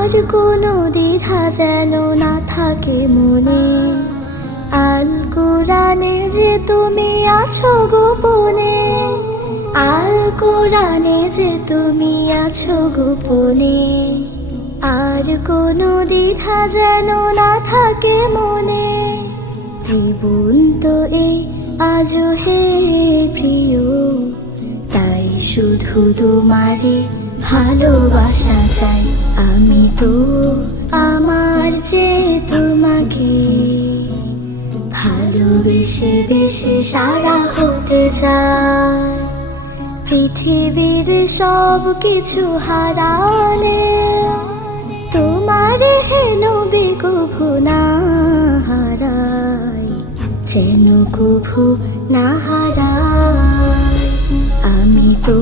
আর কোনো দ্বিধা যেন না থাকে মনে, আল কোরআনে যে তুমি আছো গোপনে, আল কোরআনে যে তুমি আছো গোপনে। আর কোনো দ্বিধা যেন না থাকে মনে, জীবন তো এই আজও হে প্রিয়, তাই শুধু তোমারই ভালোবাসা চাই। আমি তো আমার যে তোমাকে ভালোবেসে বেশি সারা হতে চাই। পৃথিবীর সব কিছু হারালে তোমার হে নবী কভু না হারাই, যেন কভু না হারাই। আমি তো